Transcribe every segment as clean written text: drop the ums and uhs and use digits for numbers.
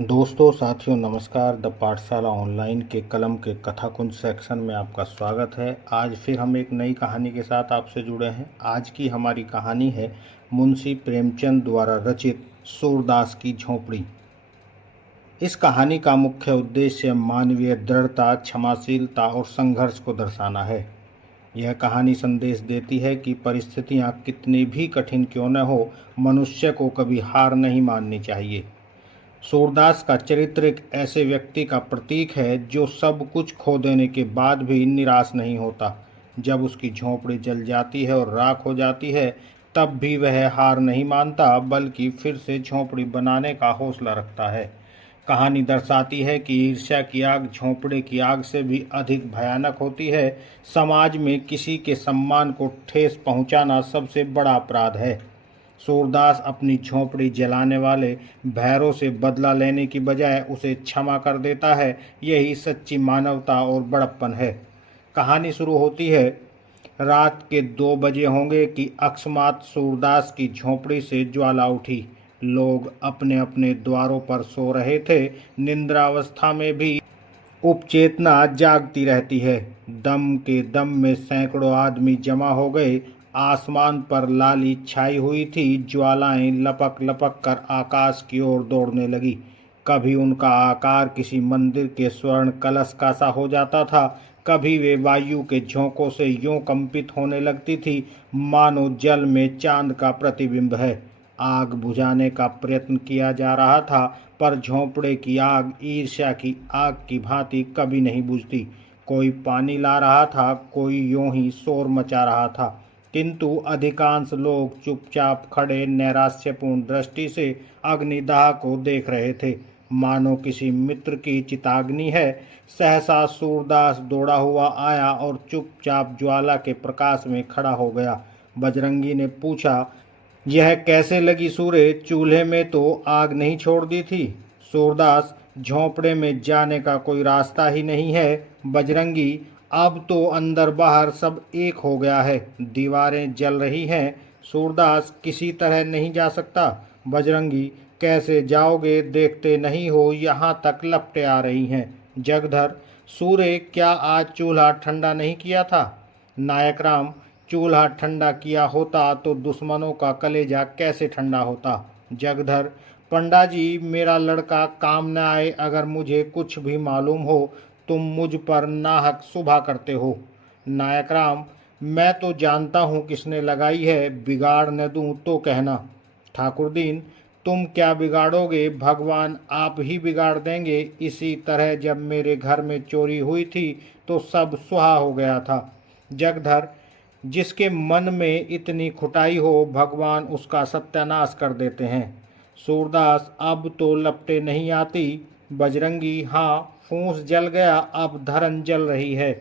दोस्तों साथियों नमस्कार। द पाठशाला ऑनलाइन के कलम के कथाकुंज सेक्शन में आपका स्वागत है। आज फिर हम एक नई कहानी के साथ आपसे जुड़े हैं। आज की हमारी कहानी है मुंशी प्रेमचंद द्वारा रचित सूरदास की झोंपड़ी। इस कहानी का मुख्य उद्देश्य मानवीय दृढ़ता, क्षमाशीलता और संघर्ष को दर्शाना है। यह कहानी संदेश देती है कि परिस्थितियाँ कितनी भी कठिन क्यों न हो, मनुष्य को कभी हार नहीं माननी चाहिए। सूरदास का चरित्र एक ऐसे व्यक्ति का प्रतीक है जो सब कुछ खो देने के बाद भी निराश नहीं होता। जब उसकी झोंपड़ी जल जाती है और राख हो जाती है, तब भी वह हार नहीं मानता, बल्कि फिर से झोंपड़ी बनाने का हौसला रखता है। कहानी दर्शाती है कि ईर्ष्या की आग झोंपड़े की आग से भी अधिक भयानक होती है। समाज में किसी के सम्मान को ठेस पहुंचाना सबसे बड़ा अपराध है। सूरदास अपनी झोंपड़ी जलाने वाले भैरों से बदला लेने की बजाय उसे क्षमा कर देता है। यही सच्ची मानवता और बड़प्पन है। कहानी शुरू होती है। रात के 2 बजे होंगे कि अकस्मात सूरदास की झोंपड़ी से ज्वाला उठी। लोग अपने अपने द्वारों पर सो रहे थे। निद्रावस्था में भी उपचेतना जागती रहती है। दम के दम में सैकड़ों आदमी जमा हो गए। आसमान पर लाली छाई हुई थी। ज्वालाएं लपक लपक कर आकाश की ओर दौड़ने लगी। कभी उनका आकार किसी मंदिर के स्वर्ण कलश का सा हो जाता था, कभी वे वायु के झोंकों से यूं कंपित होने लगती थी मानो जल में चांद का प्रतिबिंब है। आग बुझाने का प्रयत्न किया जा रहा था, पर झोंपड़े की आग ईर्ष्या की आग की भांति कभी नहीं बुझती। कोई पानी ला रहा था, कोई यूं ही शोर मचा रहा था, किंतु अधिकांश लोग चुपचाप खड़े नैराश्यपूर्ण दृष्टि से अग्निदाह को देख रहे थे, मानो किसी मित्र की चिताग्नि है। सहसा सूरदास दौड़ा हुआ आया और चुपचाप ज्वाला के प्रकाश में खड़ा हो गया। बजरंगी ने पूछा, यह कैसे लगी सूरे? चूल्हे में तो आग नहीं छोड़ दी थी। सूरदास, झोंपड़े में जाने का कोई रास्ता ही नहीं है बजरंगी। अब तो अंदर बाहर सब एक हो गया है, दीवारें जल रही हैं। सूरदास, किसी तरह नहीं जा सकता। बजरंगी, कैसे जाओगे? देखते नहीं हो यहाँ तक लपटें आ रही हैं। जगधर, सूरे, क्या आज चूल्हा ठंडा नहीं किया था? नायक राम, चूल्हा ठंडा किया होता तो दुश्मनों का कलेजा कैसे ठंडा होता। जगधर, पंडा जी, मेरा लड़का काम न आए। अगर मुझे कुछ भी मालूम हो, तुम मुझ पर नाहक शुभा करते हो। नायक राम, मैं तो जानता हूँ किसने लगाई है, बिगाड़ न दूँ तो कहना। ठाकुरदीन, तुम क्या बिगाड़ोगे? भगवान आप ही बिगाड़ देंगे। इसी तरह जब मेरे घर में चोरी हुई थी तो सब सुहा हो गया था। जगधर, जिसके मन में इतनी खुटाई हो, भगवान उसका सत्यानाश कर देते हैं। सूरदास, अब तो लपटे नहीं आती। बजरंगी, हाँ, फूस जल गया, अब धरन जल रही है।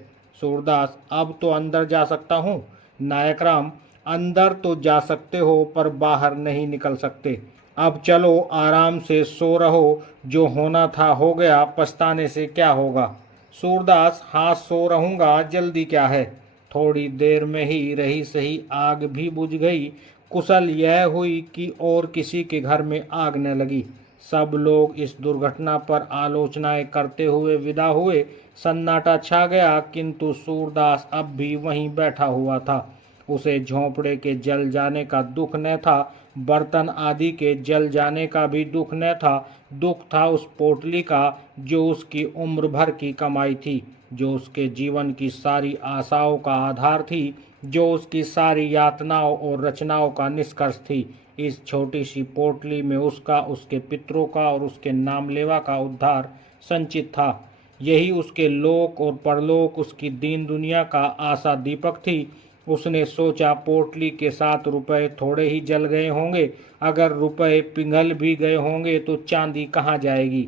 सूरदास, अब तो अंदर जा सकता हूँ। नायक राम, अंदर तो जा सकते हो, पर बाहर नहीं निकल सकते। अब चलो, आराम से सो रहो। जो होना था हो गया, पछताने से क्या होगा। सूरदास, हाँ, सो रहूँगा, जल्दी क्या है। थोड़ी देर में ही रही सही आग भी बुझ गई। कुशल यह हुई कि और किसी के घर में आग न लगी। सब लोग इस दुर्घटना पर आलोचनाएं करते हुए विदा हुए। सन्नाटा छा गया, किंतु सूरदास अब भी वहीं बैठा हुआ था। उसे झोंपड़े के जल जाने का दुख न था, बर्तन आदि के जल जाने का भी दुख न था। दुख था उस पोटली का जो उसकी उम्र भर की कमाई थी, जो उसके जीवन की सारी आशाओं का आधार थी, जो उसकी सारी यातनाओं और रचनाओं का निष्कर्ष थी। इस छोटी सी पोटली में उसका, उसके पितरों का और उसके नामलेवा का उद्धार संचित था। यही उसके लोक और परलोक, उसकी दीन दुनिया का आशा दीपक थी। उसने सोचा, पोटली के 7 रुपए थोड़े ही जल गए होंगे, अगर रुपए पिघल भी गए होंगे तो चांदी कहाँ जाएगी।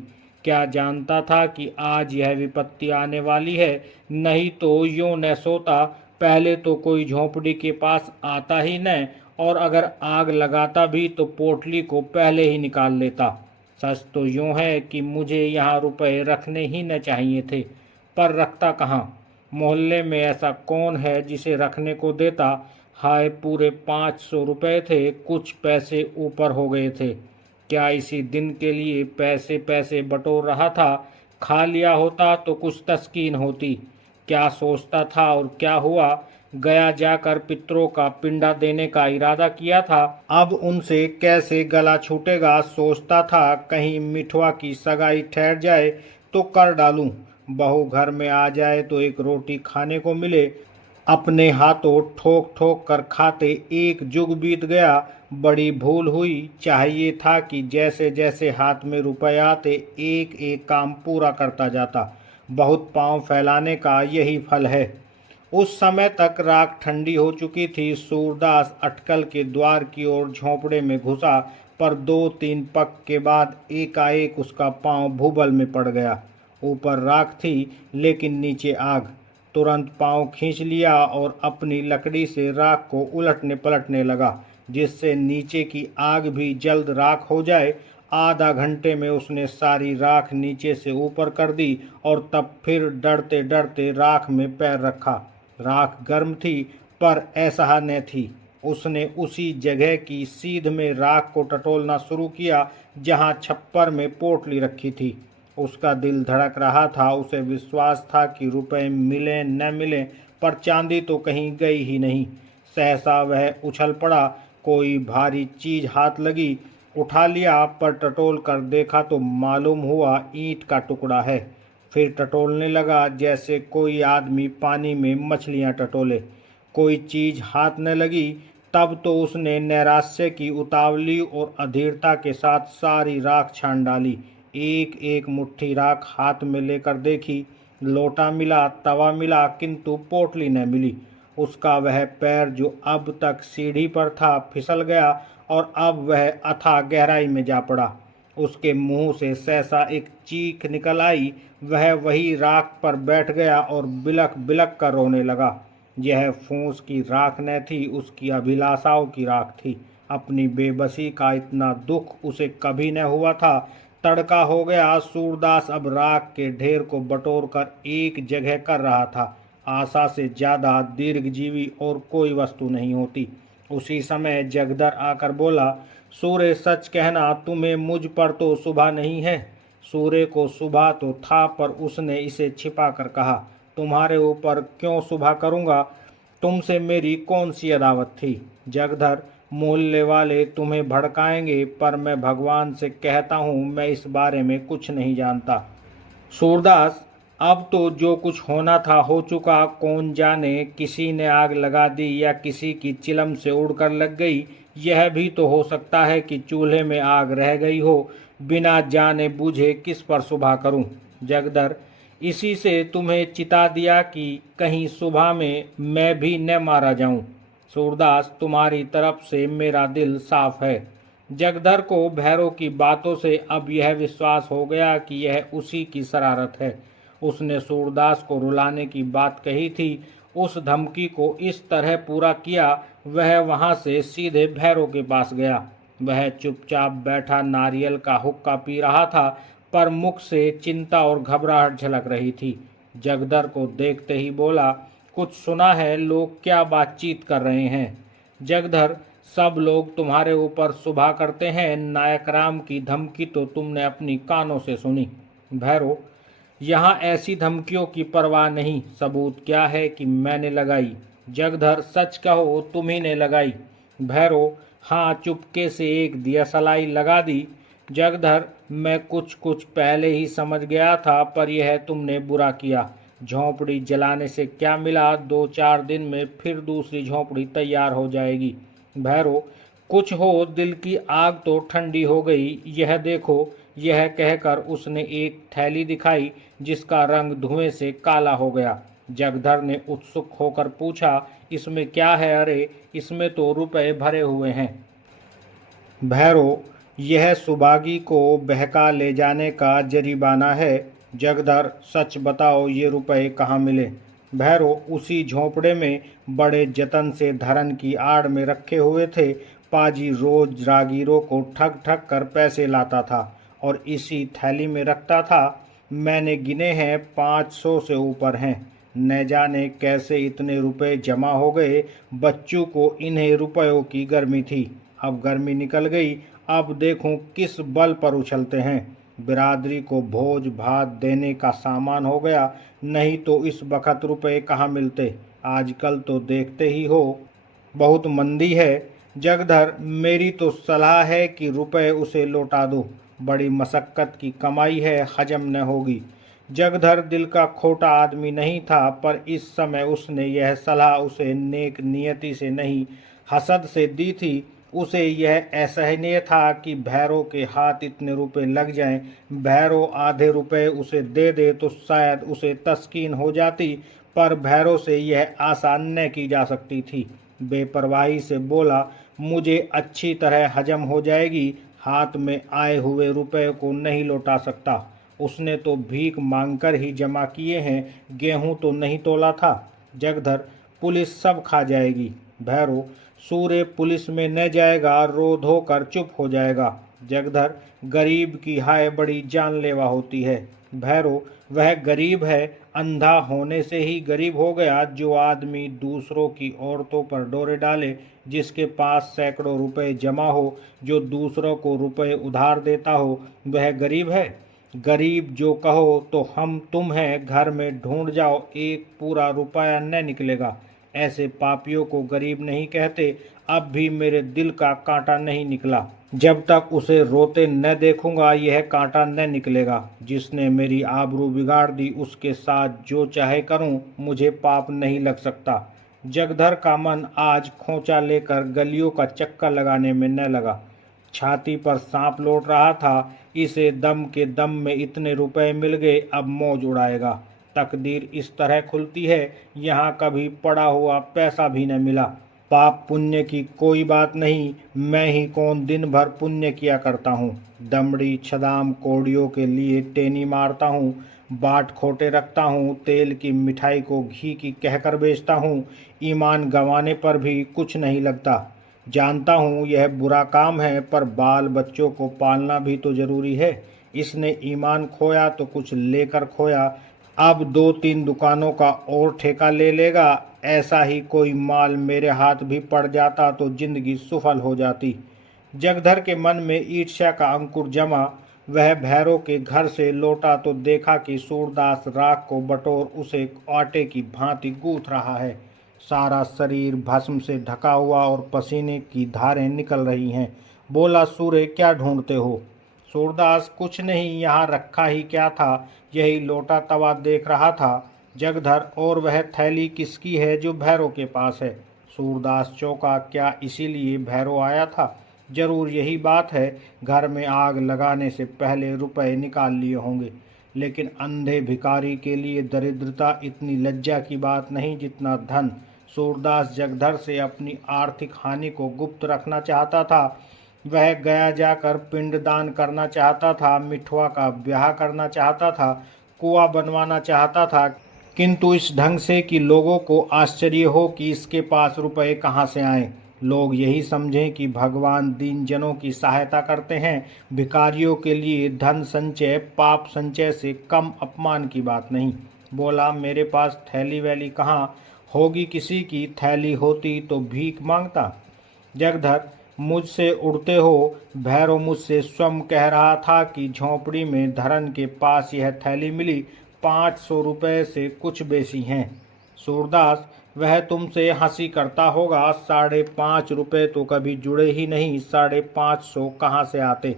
क्या जानता था कि आज यह विपत्ति आने वाली है? नहीं तो यूं न सोता। पहले तो कोई झोंपड़ी के पास आता ही न, और अगर आग लगाता भी तो पोटली को पहले ही निकाल लेता। सच तो यूं है कि मुझे यहाँ रुपए रखने ही न चाहिए थे, पर रखता कहाँ। मोहल्ले में ऐसा कौन है जिसे रखने को देता। हाय, पूरे 500 रुपये थे, कुछ पैसे ऊपर हो गए थे। क्या इसी दिन के लिए पैसे पैसे बटोर रहा था? खा लिया होता तो कुछ तस्कीन होती। क्या सोचता था और क्या हुआ? गया जाकर पितरों का पिंडा देने का इरादा किया था। अब उनसे कैसे गला छूटेगा सोचता था। कहीं मिठवा की सगाई ठहर जाए तो कर डालूं। बहू घर में आ जाए तो एक रोटी खाने को मिले। अपने हाथों ठोक ठोक कर खाते एक जुग बीत गया। बड़ी भूल हुई। चाहिए था कि जैसे जैसे हाथ में रुपए आते एक एक काम पूरा करता जाता। बहुत पांव फैलाने का यही फल है। उस समय तक राख ठंडी हो चुकी थी। सूरदास अटकल के द्वार की ओर झोंपड़े में घुसा, पर 2-3 पग के बाद एकाएक उसका पांव भूबल में पड़ गया। ऊपर राख थी लेकिन नीचे आग। तुरंत पांव खींच लिया और अपनी लकड़ी से राख को उलटने पलटने लगा, जिससे नीचे की आग भी जल्द राख हो जाए। आधा घंटे में उसने सारी राख नीचे से ऊपर कर दी और तब फिर डरते डरते राख में पैर रखा। राख गर्म थी पर असहनीय थी। उसने उसी जगह की सीध में राख को टटोलना शुरू किया जहां छप्पर में पोटली रखी थी। उसका दिल धड़क रहा था। उसे विश्वास था कि रुपए मिले न मिले, पर चांदी तो कहीं गई ही नहीं। सहसा वह उछल पड़ा। कोई भारी चीज हाथ लगी। उठा लिया, पर टटोल कर देखा तो मालूम हुआ ईंट का टुकड़ा है। फिर टटोलने लगा जैसे कोई आदमी पानी में मछलियां टटोले। कोई चीज हाथ न लगी। तब तो उसने नैराश्य की उतावली और अधीरता के साथ सारी राख छान डाली। एक एक मुट्ठी राख हाथ में लेकर देखी। लोटा मिला, तवा मिला, किंतु पोटली न मिली। उसका वह पैर जो अब तक सीढ़ी पर था फिसल गया और अब वह अथाह गहराई में जा पड़ा। उसके मुंह से सहसा एक चीख निकल आई। वह वही राख पर बैठ गया और बिलख बिलख कर रोने लगा। यह फूस की राख न थी, उसकी अभिलाषाओं की राख थी। अपनी बेबसी का इतना दुख उसे कभी न हुआ था। तड़का हो गया। सूरदास अब राख के ढेर को बटोर कर एक जगह कर रहा था। आशा से ज्यादा दीर्घजीवी और कोई वस्तु नहीं होती। उसी समय जगदर आकर बोला, सूर्य सच कहना, तुम्हें मुझ पर तो शुभा नहीं है। सूर्य को शुभा तो था, पर उसने इसे छिपा कर कहा, तुम्हारे ऊपर क्यों शुभा करूँगा? तुमसे मेरी कौन सी अदावत थी? जगधर, मोहल्ले वाले तुम्हें भड़काएंगे, पर मैं भगवान से कहता हूँ मैं इस बारे में कुछ नहीं जानता। सूरदास, अब तो जो कुछ होना था हो चुका। कौन जाने किसी ने आग लगा दी या किसी की चिलम से उड़कर लग गई। यह भी तो हो सकता है कि चूल्हे में आग रह गई हो। बिना जाने बूझे किस पर सुबह करूं? जगदर, इसी से तुम्हें चिता दिया कि कहीं सुबह में मैं भी न मारा जाऊं। सूरदास, तुम्हारी तरफ से मेरा दिल साफ है। जगधर को भैरव की बातों से अब यह विश्वास हो गया कि यह उसी की शरारत है। उसने सूरदास को रुलाने की बात कही थी। उस धमकी को इस तरह पूरा किया। वह वहां से सीधे भैरव के पास गया। वह चुपचाप बैठा नारियल का हुक्का पी रहा था, पर मुख से चिंता और घबराहट झलक रही थी। जगदर को देखते ही बोला, कुछ सुना है? लोग क्या बातचीत कर रहे हैं? जगधर, सब लोग तुम्हारे ऊपर सुबह करते हैं। नायक राम की धमकी तो तुमने अपनी कानों से सुनी। भैरव, यहाँ ऐसी धमकियों की परवाह नहीं। सबूत क्या है कि मैंने लगाई? जगधर, सच कहो, तुम्ही ने लगाई? भैरव, हाँ, चुपके से एक दियासलाई लगा दी। जगधर, मैं कुछ कुछ पहले ही समझ गया था, पर यह तुमने बुरा किया। झोंपड़ी जलाने से क्या मिला? 2-4 दिन में फिर दूसरी झोंपड़ी तैयार हो जाएगी। भैरव, कुछ हो, दिल की आग तो ठंडी हो गई। यह देखो। यह कहकर उसने एक थैली दिखाई जिसका रंग धुएं से काला हो गया। जगधर ने उत्सुक होकर पूछा, इसमें क्या है? अरे, इसमें तो रुपए भरे हुए हैं। भैरव, यह सुबागी को बहका ले जाने का जरिमाना है। जगधर, सच बताओ, ये रुपए कहाँ मिले? भैरव, उसी झोंपड़े में बड़े जतन से धरन की आड़ में रखे हुए थे। पाजी रोज रागीरों को ठग ठग कर पैसे लाता था और इसी थैली में रखता था। मैंने गिने हैं, 500 से ऊपर हैं। न जाने कैसे इतने रुपए जमा हो गए। बच्चों को इन्हें रुपयों की गर्मी थी। अब गर्मी निकल गई। अब देखूं किस बल पर उछलते हैं। बिरादरी को भोज भात देने का सामान हो गया, नहीं तो इस बखत रुपए कहाँ मिलते। आजकल तो देखते ही हो बहुत मंदी है। जगधर, मेरी तो सलाह है कि रुपए उसे लौटा दो। बड़ी मशक्कत की कमाई है, हजम न होगी। जगधर दिल का खोटा आदमी नहीं था, पर इस समय उसने यह सलाह उसे नेक नियति से नहीं, हसद से दी थी। उसे यह असहनीय था कि भैरों के हाथ इतने रुपए लग जाएं। भैरों आधे रुपए उसे दे दे तो शायद उसे तस्कीन हो जाती, पर भैरों से यह आशा न की जा सकती थी। बेपरवाही से बोला, मुझे अच्छी तरह हजम हो जाएगी, हाथ में आए हुए रुपए को नहीं लौटा सकता। उसने तो भीख मांगकर ही जमा किए हैं, गेहूं तो नहीं तोला था। जगधर, पुलिस सब खा जाएगी। भैरो, सूर्य पुलिस में न जाएगा, रो धोकर चुप हो जाएगा। जगधर, गरीब की हाय बड़ी जानलेवा होती है। भैरो, वह गरीब है, अंधा होने से ही गरीब हो गया। जो आदमी दूसरों की औरतों पर डोरे डाले, जिसके पास सैकड़ों रुपए जमा हो, जो दूसरों को रुपए उधार देता हो, वह गरीब है। गरीब जो कहो तो हम तुम हैं, घर में ढूंढ जाओ, एक पूरा रुपया न निकलेगा। ऐसे पापियों को गरीब नहीं कहते। अब भी मेरे दिल का कांटा नहीं निकला। जब तक उसे रोते न देखूंगा यह कांटा न निकलेगा। जिसने मेरी आबरू बिगाड़ दी उसके साथ जो चाहे करूं, मुझे पाप नहीं लग सकता। जगधर का मन आज खोंचा लेकर गलियों का चक्कर लगाने में न लगा। छाती पर सांप लौट रहा था। इसे दम के दम में इतने रुपए मिल गए, अब मौज उड़ाएगा। तकदीर इस तरह खुलती है, यहाँ कभी पड़ा हुआ पैसा भी न मिला। पाप पुण्य की कोई बात नहीं, मैं ही कौन दिन भर पुण्य किया करता हूँ। दमड़ी छदाम कौड़ियों के लिए टेनी मारता हूँ, बाट खोटे रखता हूँ, तेल की मिठाई को घी की कहकर बेचता हूँ। ईमान गंवाने पर भी कुछ नहीं लगता। जानता हूँ यह बुरा काम है, पर बाल बच्चों को पालना भी तो जरूरी है। इसने ईमान खोया तो कुछ लेकर खोया, अब 2-3 दुकानों का और ठेका ले लेगा। ऐसा ही कोई माल मेरे हाथ भी पड़ जाता तो जिंदगी सफल हो जाती। जगधर के मन में ईर्ष्या का अंकुर जमा। वह भैरों के घर से लौटा तो देखा कि सूरदास राख को बटोर उसे आटे की भांति गूंथ रहा है। सारा शरीर भस्म से ढका हुआ और पसीने की धारें निकल रही हैं। बोला, सूर्य क्या ढूंढते हो? सूरदास, कुछ नहीं, यहाँ रखा ही क्या था, यही लोटा तवा देख रहा था। जगधर, और वह थैली किसकी है जो भैरों के पास है? सूरदास चौंका, क्या इसीलिए भैरों आया था? जरूर यही बात है, घर में आग लगाने से पहले रुपए निकाल लिए होंगे। लेकिन अंधे भिखारी के लिए दरिद्रता इतनी लज्जा की बात नहीं जितना धन। सूरदास जगधर से अपनी आर्थिक हानि को गुप्त रखना चाहता था। वह गया जाकर पिंडदान करना चाहता था, मिठुआ का ब्याह करना चाहता था, कुआं बनवाना चाहता था, किंतु इस ढंग से कि लोगों को आश्चर्य हो कि इसके पास रुपए कहाँ से आए। लोग यही समझें कि भगवान दीन जनों की सहायता करते हैं। भिखारियों के लिए धन संचय पाप संचय से कम अपमान की बात नहीं। बोला, मेरे पास थैली वैली कहाँ होगी, किसी की थैली होती तो भीख मांगता। जगधर, मुझसे उड़ते हो। भैरव मुझसे स्वयं कह रहा था कि झोंपड़ी में धरन के पास यह थैली मिली, 500 रुपये से कुछ बेसी हैं। सूरदास, वह तुमसे हंसी करता होगा, 5.5 रुपये तो कभी जुड़े ही नहीं, 550 कहाँ से आते।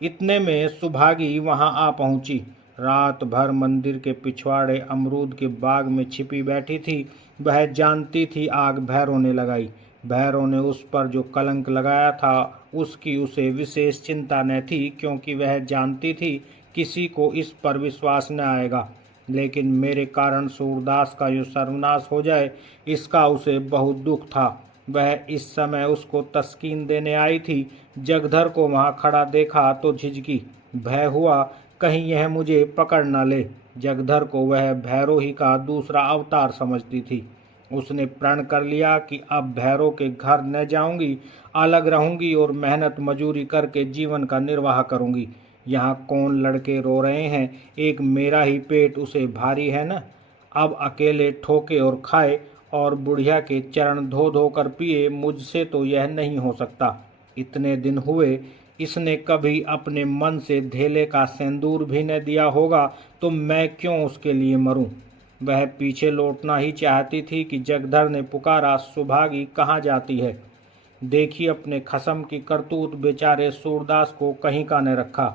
इतने में सुभागी वहां आ पहुंची। रात भर मंदिर के पिछवाड़े अमरूद के बाग में छिपी बैठी थी। वह जानती थी आग भैरों ने लगाई। भैरों ने उस पर जो कलंक लगाया था उसकी उसे विशेष चिंता न थी, क्योंकि वह जानती थी किसी को इस पर विश्वास न आएगा। लेकिन मेरे कारण सूरदास का जो सर्वनाश हो जाए, इसका उसे बहुत दुख था। वह इस समय उसको तस्कीन देने आई थी। जगधर को वहाँ खड़ा देखा तो झिझकी। भय हुआ कहीं यह मुझे पकड़ न ले। जगधर को वह भैरोही का दूसरा अवतार समझती थी। उसने प्रण कर लिया कि अब भैरों के घर न जाऊंगी, अलग रहूंगी और मेहनत मजूरी करके जीवन का निर्वाह करूंगी। यहाँ कौन लड़के रो रहे हैं, एक मेरा ही पेट उसे भारी है न। अब अकेले ठोके और खाए और बुढ़िया के चरण धो धो कर पिए, मुझसे तो यह नहीं हो सकता। इतने दिन हुए इसने कभी अपने मन से धेले का सिंदूर भी न दिया होगा तो मैं क्यों उसके लिए मरूं। वह पीछे लौटना ही चाहती थी कि जगधर ने पुकारा, सुभागी कहाँ जाती है? देखी अपने खसम की करतूत, बेचारे सूरदास को कहीं का न रखा।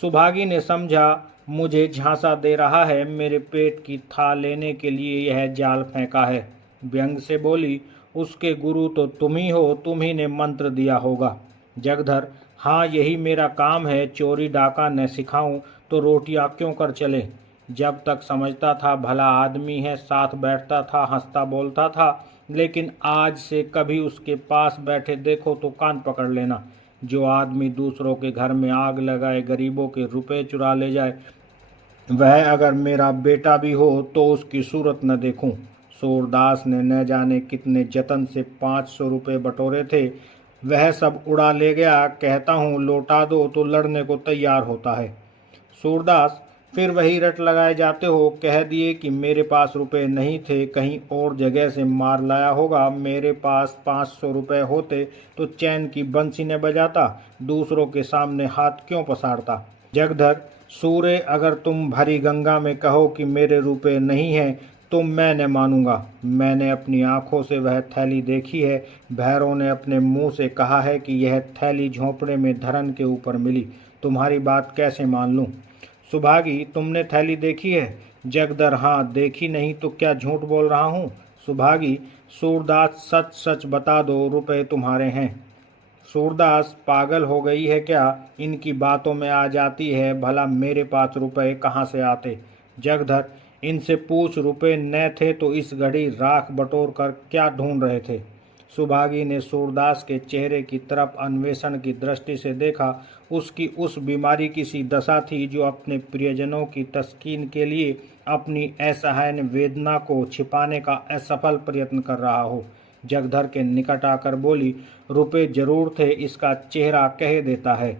सुभागी ने समझा मुझे झांसा दे रहा है, मेरे पेट की था लेने के लिए यह जाल फेंका है। व्यंग से बोली, उसके गुरु तो तुम ही हो, तुम ही ने मंत्र दिया होगा। जगधर, हाँ यही मेरा काम है, चोरी डाका न सिखाऊं तो रोटियां क्यों कर चले। जब तक समझता था भला आदमी है, साथ बैठता था, हंसता बोलता था, लेकिन आज से कभी उसके पास बैठे देखो तो कान पकड़ लेना। जो आदमी दूसरों के घर में आग लगाए, गरीबों के रुपए चुरा ले जाए, वह अगर मेरा बेटा भी हो तो उसकी सूरत न देखूं। सूरदास ने न जाने कितने जतन से 500 रुपये बटोरे थे, वह सब उड़ा ले गया। कहता हूँ लौटा दो तो लड़ने को तैयार होता है। सूरदास, फिर वही रट लगाए जाते हो। कह दिए कि मेरे पास रुपए नहीं थे, कहीं और जगह से मार लाया होगा। मेरे पास 500 रुपये होते तो चैन की बंसी न बजाता, दूसरों के सामने हाथ क्यों पसारता। जगधर, सूर्य, अगर तुम भरी गंगा में कहो कि मेरे रुपए नहीं हैं तो मैं न मानूंगा। मैंने अपनी आंखों से वह थैली देखी है। भैरव ने अपने मुंह से कहा है कि यह थैली झोंपड़े में धरन के ऊपर मिली। तुम्हारी बात कैसे मान लूं? सुभागी, तुमने थैली देखी है? जगदर, हाँ देखी नहीं तो क्या झूठ बोल रहा हूँ। सुभागी, सूरदास सच सच बता दो, रुपए तुम्हारे हैं। सूरदास, पागल हो गई है क्या? इनकी बातों में आ जाती है, भला मेरे पास रुपए कहाँ से आते। जगधर, इनसे पूछ, रुपए न थे तो इस घड़ी राख बटोर कर क्या ढूंढ रहे थे। सुभागी ने सूरदास के चेहरे की तरफ अन्वेषण की दृष्टि से देखा। उसकी उस बीमारी की सी दशा थी जो अपने प्रियजनों की तस्कीन के लिए अपनी असहाय वेदना को छिपाने का असफल प्रयत्न कर रहा हो। जगधर के निकट आकर बोली, रुपए जरूर थे, इसका चेहरा कह देता है।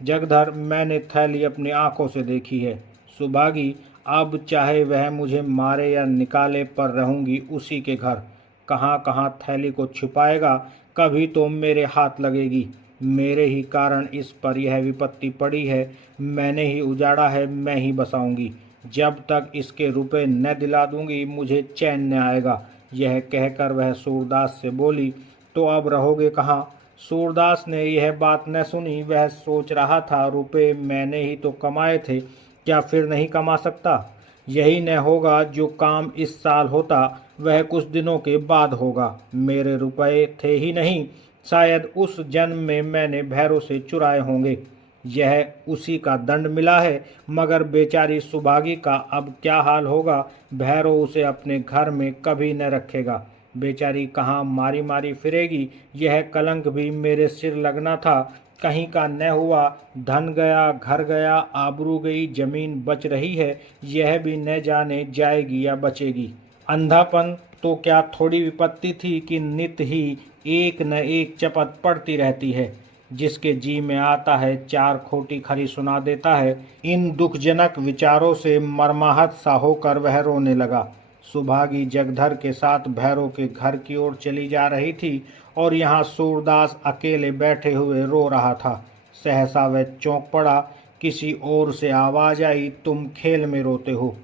जगधर, मैंने थैली अपनी आंखों से देखी है। सुभागी, अब चाहे वह मुझे मारे या निकाले पर रहूंगी उसी के घर। कहाँ कहाँ थैली को छुपाएगा, कभी तो मेरे हाथ लगेगी। मेरे ही कारण इस पर यह विपत्ति पड़ी है, मैंने ही उजाड़ा है, मैं ही बसाऊंगी। जब तक इसके रुपए न दिला दूंगी मुझे चैन न आएगा। यह कहकर वह सूरदास से बोली, तो अब रहोगे कहाँ? सूरदास ने यह बात न सुनी। वह सोच रहा था, रुपए मैंने ही तो कमाए थे, क्या फिर नहीं कमा सकता? यही न होगा जो काम इस साल होता वह कुछ दिनों के बाद होगा। मेरे रुपए थे ही नहीं, शायद उस जन्म में मैंने भैरों से चुराए होंगे। यह उसी का दंड मिला है। मगर बेचारी सुभागी का अब क्या हाल होगा? भैरव उसे अपने घर में कभी न रखेगा। बेचारी कहाँ मारी मारी फिरेगी। यह कलंक भी मेरे सिर लगना था, कहीं का न हुआ। धन गया, घर गया, आबरू गई, जमीन बच रही है, यह भी न जाने जाएगी या बचेगी। अंधापन तो क्या थोड़ी विपत्ति थी कि नित ही एक न एक चपत पड़ती रहती है। जिसके जी में आता है चार खोटी खरी सुना देता है। इन दुखजनक विचारों से मर्माहत सा होकर वह रोने लगा। सुभागी जगधर के साथ भैरव के घर की ओर चली जा रही थी और यहाँ सूरदास अकेले बैठे हुए रो रहा था। सहसा वह चौंक पड़ा। किसी और से आवाज आई, तुम खेल में रोते हो।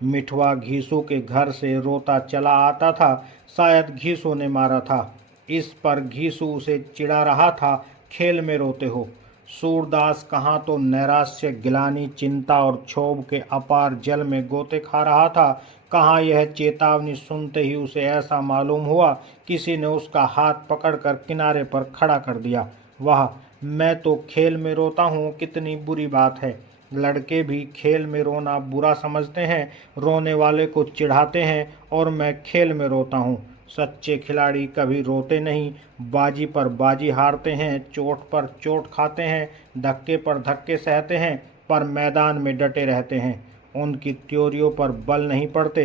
मिठवा घीसू के घर से रोता चला आता था। शायद घीसू ने मारा था। इस पर घीसू उसे चिढ़ा रहा था, खेल में रोते हो। सूरदास कहाँ तो नैराश्य, गिलानी, चिंता और क्षोभ के अपार जल में गोते खा रहा था, कहाँ यह चेतावनी सुनते ही उसे ऐसा मालूम हुआ किसी ने उसका हाथ पकड़कर किनारे पर खड़ा कर दिया। वाह, मैं तो खेल में रोता हूँ, कितनी बुरी बात है। लड़के भी खेल में रोना बुरा समझते हैं, रोने वाले को चिढ़ाते हैं, और मैं खेल में रोता हूँ। सच्चे खिलाड़ी कभी रोते नहीं, बाजी पर बाजी हारते हैं, चोट पर चोट खाते हैं, धक्के पर धक्के सहते हैं, पर मैदान में डटे रहते हैं। उनकी त्योरियों पर बल नहीं पड़ते,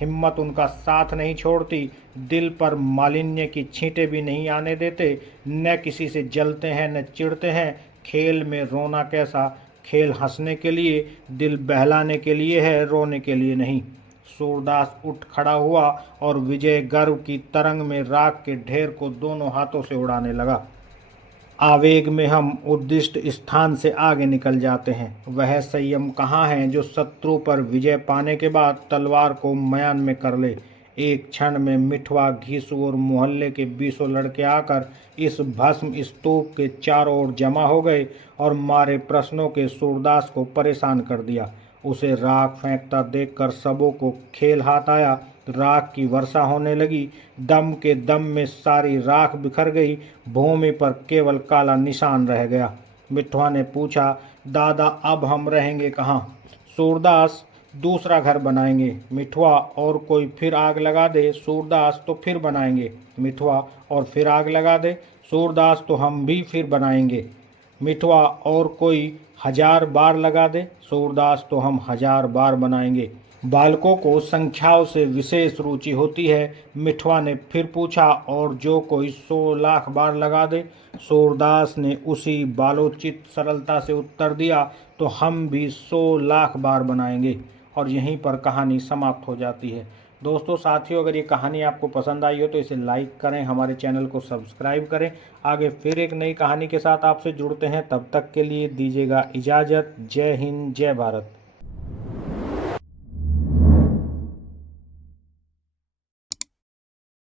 हिम्मत उनका साथ नहीं छोड़ती, दिल पर मालिन्य की छींटे भी नहीं आने देते, न किसी से जलते हैं न चिढ़ते हैं। खेल में रोना कैसा? खेल हंसने के लिए, दिल बहलाने के लिए है, रोने के लिए नहीं। सूरदास उठ खड़ा हुआ और विजय गर्व की तरंग में राख के ढेर को दोनों हाथों से उड़ाने लगा। आवेग में हम उद्दिष्ट स्थान से आगे निकल जाते हैं। वह संयम कहाँ है जो शत्रु पर विजय पाने के बाद तलवार को म्यान में कर ले। एक क्षण में मिठवा, घीसू और मोहल्ले के 20 लड़के आकर इस भस्म स्तूप के चारों ओर जमा हो गए और मारे प्रश्नों के सूरदास को परेशान कर दिया। उसे राख फेंकता देखकर सबों को खेल हाथ आया। राख की वर्षा होने लगी। दम के दम में सारी राख बिखर गई। भूमि पर केवल काला निशान रह गया। मिठवा ने पूछा, दादा अब हम रहेंगे कहाँ? सूरदास, दूसरा घर बनाएंगे। मिठवा, और कोई फिर आग लगा दे? सूरदास, तो फिर बनाएंगे। मिठवा, और फिर आग लगा दे? सूरदास, तो हम भी फिर बनाएंगे। मिठवा, और कोई 1000 बार लगा दे? सूरदास, तो हम 1000 बार बनाएंगे। बालकों को संख्याओं से विशेष रुचि होती है। मिठवा ने फिर पूछा, और जो कोई 100 लाख बार लगा दे? सूरदास ने उसी बालोचित सरलता से उत्तर दिया, तो हम भी 100 लाख बार बनाएंगे। और यहीं पर कहानी समाप्त हो जाती है। दोस्तों, साथियों, अगर ये कहानी आपको पसंद आई हो तो इसे लाइक करें, हमारे चैनल को सब्सक्राइब करें। आगे फिर एक नई कहानी के साथ आपसे जुड़ते हैं, तब तक के लिए दीजिएगा इजाज़त। जय हिंद, जय भारत।